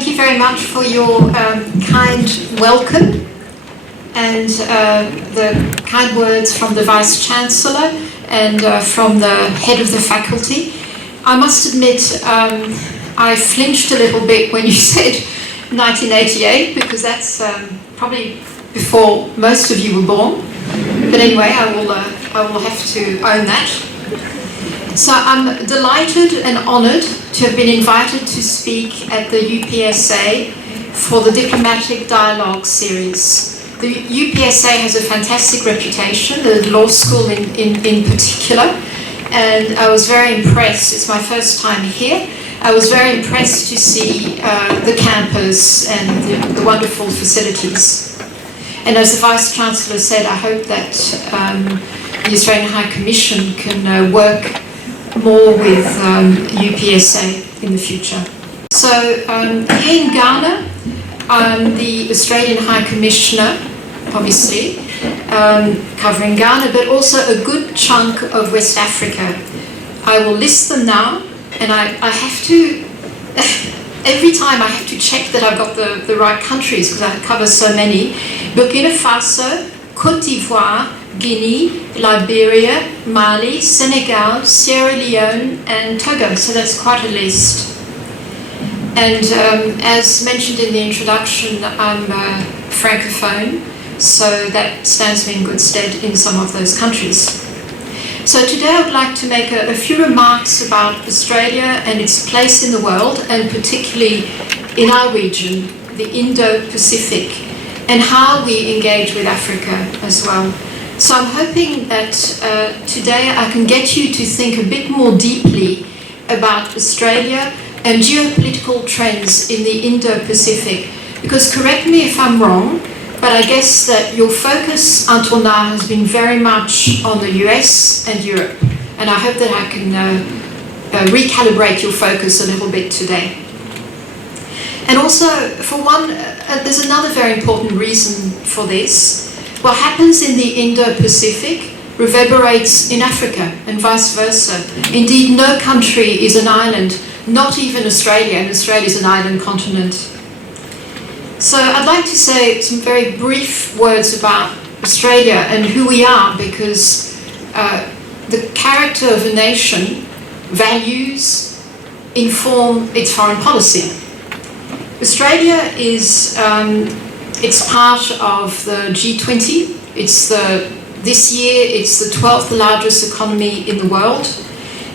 thank you very much for your kind welcome and the kind words from the Vice-Chancellor and from the head of the faculty. I must admit, I flinched a little bit when you said 1988, because that's probably before most of you were born. But anyway, I will have to own that. So I'm delighted and honoured to have been invited to speak at the UPSA for the Diplomatic Dialogue series. The UPSA has a fantastic reputation, the law school in particular, and I was very impressed. It's my first time here. I was very impressed to see the campus and the wonderful facilities. And as the Vice-Chancellor said, I hope that the Australian High Commission can work more with UPSA in the future. So here in Ghana, I'm the Australian High Commissioner, obviously, covering Ghana, but also a good chunk of West Africa. I will list them now, and I have to, every time I have to check that I've got the right countries, because I cover so many. Burkina Faso, Côte d'Ivoire, Guinea, Liberia, Mali, Senegal, Sierra Leone and Togo. So that's quite a list. And as mentioned in the introduction, I'm Francophone, so that stands me in good stead in some of those countries. So today I would like to make a few remarks about Australia and its place in the world, and particularly in our region, the Indo-Pacific, and how we engage with Africa as well. So I'm hoping that today I can get you to think a bit more deeply about Australia and geopolitical trends in the Indo-Pacific. Because correct me if I'm wrong, but I guess that your focus until now has been very much on the US and Europe. And I hope that I can recalibrate your focus a little bit today. And also, for one, there's another very important reason for this. What happens in the Indo-Pacific reverberates in Africa and vice versa. Indeed, no country is an island, not even Australia, and Australia is an island continent. So I'd like to say some very brief words about Australia and who we are, because the character of a nation, values, inform its foreign policy. Australia is it's part of the G20. This year it's the 12th largest economy in the world.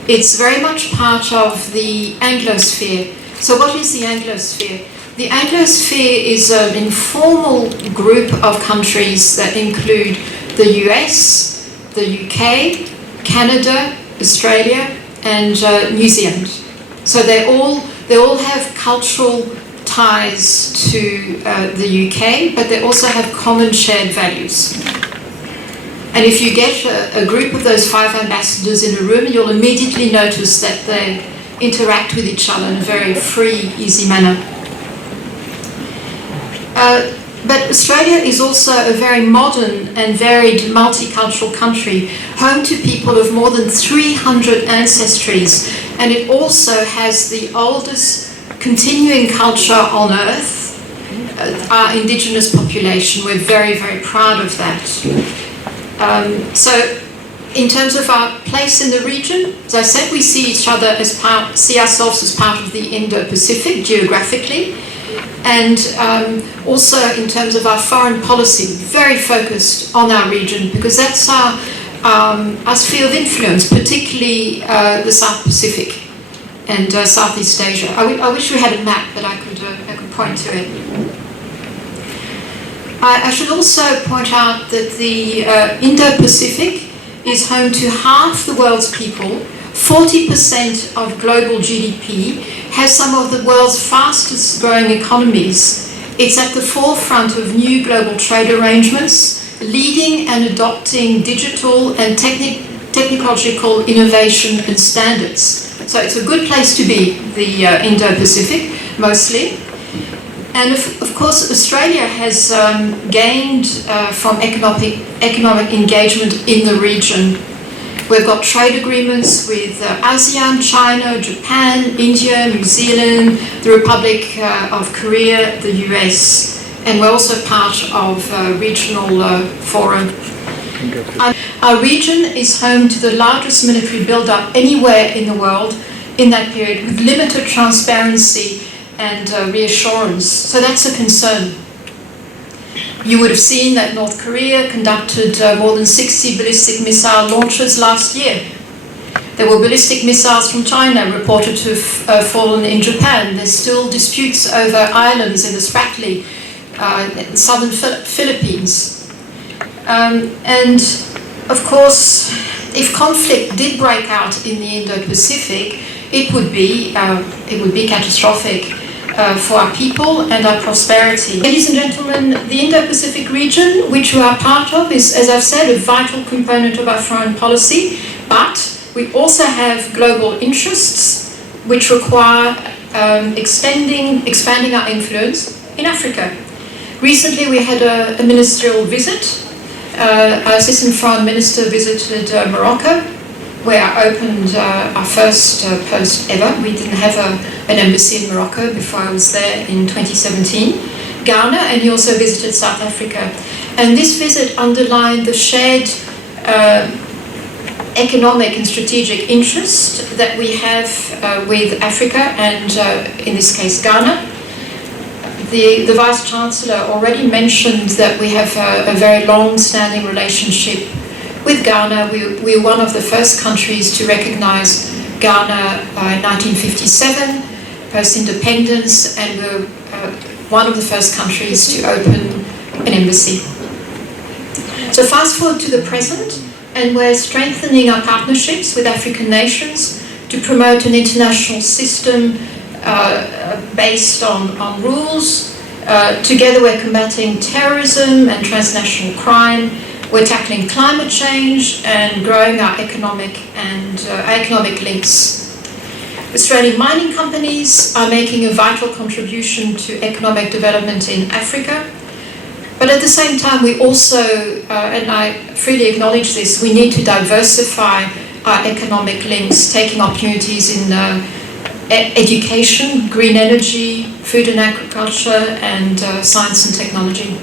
It's very much part of the Anglosphere. So what is the Anglosphere? The Anglosphere is an informal group of countries that include the US, the UK, Canada, Australia, and New Zealand. So they all have cultural ties to the UK, but they also have common shared values. And if you get a group of those 5 ambassadors in a room, you'll immediately notice that they interact with each other in a very free, easy manner. But Australia is also a very modern and varied multicultural country, home to people of more than 300 ancestries, and it also has the oldest continuing culture on earth, our indigenous population. We're very, very proud of that. So in terms of our place in the region, as I said, we see ourselves as part of the Indo-Pacific geographically, and also in terms of our foreign policy, very focused on our region, because that's our sphere of influence, particularly the South Pacific and Southeast Asia. I wish we had a map, but I could point to it. I should also point out that the Indo-Pacific is home to half the world's people. 40% of global GDP, has some of the world's fastest growing economies. It's at the forefront of new global trade arrangements, leading and adopting digital and technological innovation and standards. So it's a good place to be, the Indo-Pacific, mostly. And of course, Australia has gained from economic engagement in the region. We've got trade agreements with ASEAN, China, Japan, India, New Zealand, the Republic of Korea, the US, and we're also part of regional forum. Our region is home to the largest military build-up anywhere in the world in that period, with limited transparency and reassurance. So that's a concern. You would have seen that North Korea conducted more than 60 ballistic missile launches last year. There were ballistic missiles from China reported to have fallen in Japan. There's still disputes over islands in the Spratly, southern Philippines. And of course, if conflict did break out in the Indo-Pacific, it would be catastrophic for our people and our prosperity. Ladies and gentlemen, the Indo-Pacific region, which we are part of, is, as I've said, a vital component of our foreign policy, but we also have global interests which require expanding our influence in Africa. Recently we had a ministerial visit. Our Assistant Foreign Minister visited Morocco, where I opened our first post ever. We didn't have an embassy in Morocco before I was there in 2017. Ghana, and he also visited South Africa. And this visit underlined the shared economic and strategic interest that we have with Africa and, in this case, Ghana. The Vice-Chancellor already mentioned that we have a very long-standing relationship with Ghana. We were one of the first countries to recognise Ghana in 1957, post-independence, and we're one of the first countries to open an embassy. So fast forward to the present, and we're strengthening our partnerships with African nations to promote an international system based on rules. Together we're combating terrorism and transnational crime. We're tackling climate change and growing our economic links. Australian mining companies are making a vital contribution to economic development in Africa. But at the same time, we also, and I freely acknowledge this, we need to diversify our economic links, taking opportunities in education, green energy, food and agriculture, and science and technology.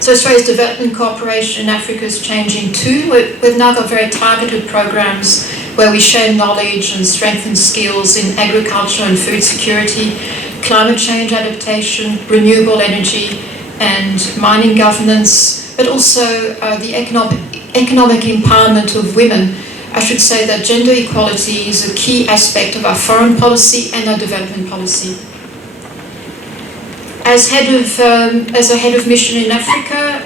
So Australia's development cooperation in Africa is changing too. We've now got very targeted programs where we share knowledge and strengthen skills in agriculture and food security, climate change adaptation, renewable energy, and mining governance, but also the economic empowerment of women. I should say that gender equality is a key aspect of our foreign policy and our development policy. As a head of mission in Africa,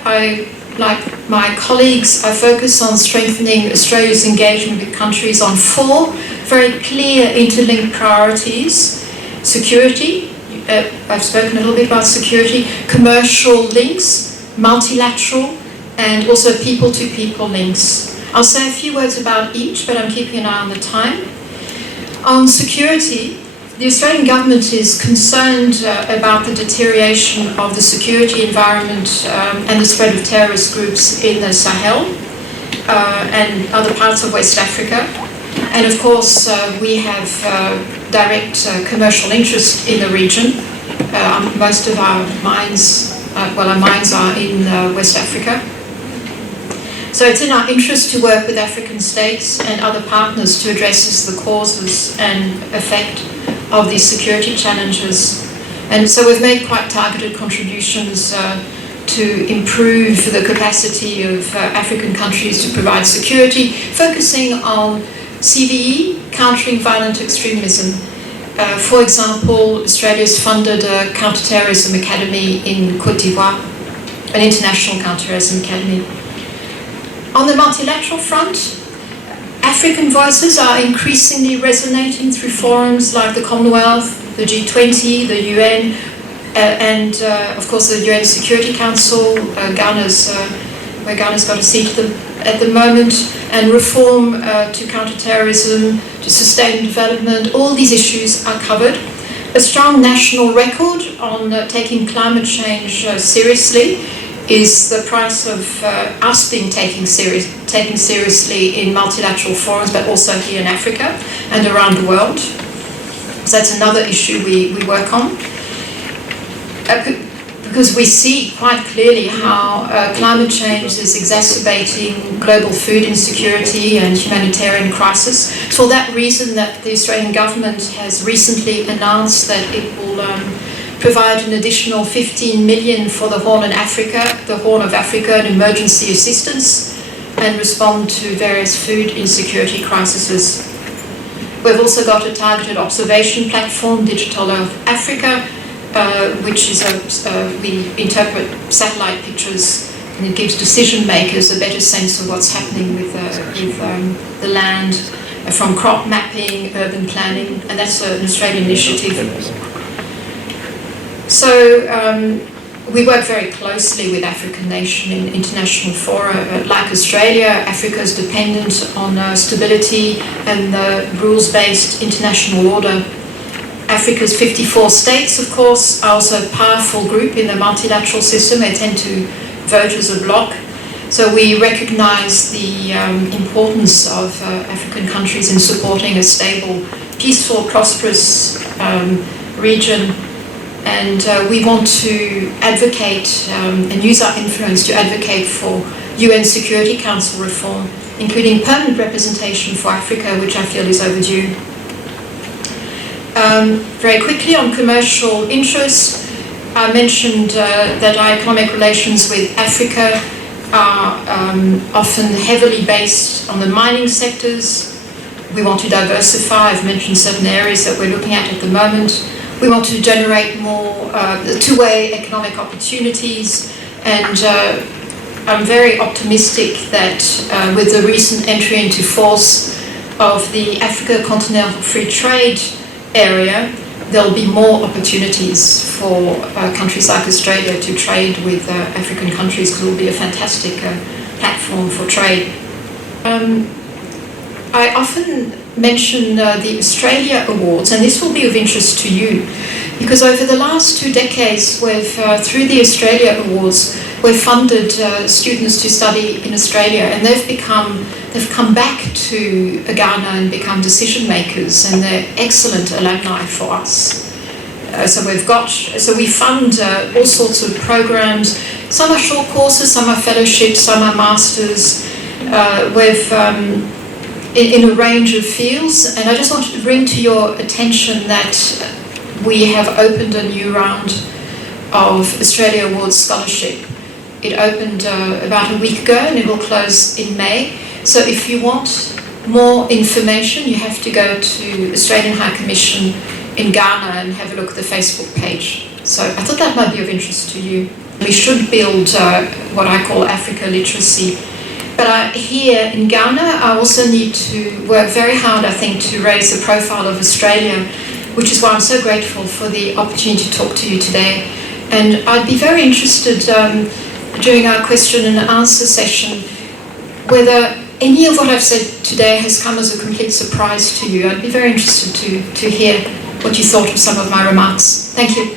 like my colleagues, I focus on strengthening Australia's engagement with countries on 4 very clear interlinked priorities: security, I've spoken a little bit about security, commercial links, multilateral, and also people-to-people links. I'll say a few words about each, but I'm keeping an eye on the time. On security, the Australian government is concerned about the deterioration of the security environment and the spread of terrorist groups in the Sahel and other parts of West Africa. And of course, we have direct commercial interest in the region. Most of our mines, our mines are in West Africa. So it's in our interest to work with African states and other partners to address the causes and effect of these security challenges. And so we've made quite targeted contributions to improve the capacity of African countries to provide security, focusing on CVE, countering violent extremism. For example, Australia's funded a counterterrorism academy in Côte d'Ivoire, an international counterterrorism academy. On the multilateral front, African voices are increasingly resonating through forums like the Commonwealth, the G20, the UN, and of course the UN Security Council, where Ghana's got a seat at the moment, and reform to counterterrorism, to sustained development. All these issues are covered. A strong national record on taking climate change seriously is the price of us being taken seriously in multilateral forums, but also here in Africa and around the world. So that's another issue we work on. Because we see quite clearly how climate change is exacerbating global food insecurity and humanitarian crisis. It's for that reason that the Australian government has recently announced that it will provide an additional 15 million for the Horn of Africa, and emergency assistance, and respond to various food insecurity crises. We've also got a targeted observation platform, Digital of Africa, which is we interpret satellite pictures, and it gives decision makers a better sense of what's happening with the land, from crop mapping, urban planning, and that's an Australian initiative. So we work very closely with African nations in international fora. Like Australia, Africa is dependent on stability and the rules-based international order. Africa's 54 states, of course, are also a powerful group in the multilateral system. They tend to vote as a bloc. So we recognise the importance of African countries in supporting a stable, peaceful, prosperous region. And we want to advocate and use our influence to advocate for UN Security Council reform, including permanent representation for Africa, which I feel is overdue. Very quickly on commercial interests, I mentioned that our economic relations with Africa are often heavily based on the mining sectors. We want to diversify. I've mentioned certain areas that we're looking at the moment. We want to generate more two-way economic opportunities, and I'm very optimistic that with the recent entry into force of the Africa Continental Free Trade area, there'll be more opportunities for countries like Australia to trade with African countries, because it will be a fantastic platform for trade. I often mention the Australia Awards, and this will be of interest to you, because over the last 2 decades, we've through the Australia Awards, we've funded students to study in Australia, and they've come back to Ghana and become decision makers, and they're excellent alumni for us. So we fund all sorts of programs. Some are short courses, some are fellowships, some are masters. In a range of fields, and I just wanted to bring to your attention that we have opened a new round of Australia Awards scholarship. It opened about a week ago, and it will close in May. So if you want more information, you have to go to Australian High Commission in Ghana and have a look at the Facebook page. So I thought that might be of interest to you. We should build what I call Africa literacy. But here in Ghana, I also need to work very hard, I think, to raise the profile of Australia, which is why I'm so grateful for the opportunity to talk to you today. And I'd be very interested during our question and answer session whether any of what I've said today has come as a complete surprise to you. I'd be very interested to hear what you thought of some of my remarks. Thank you.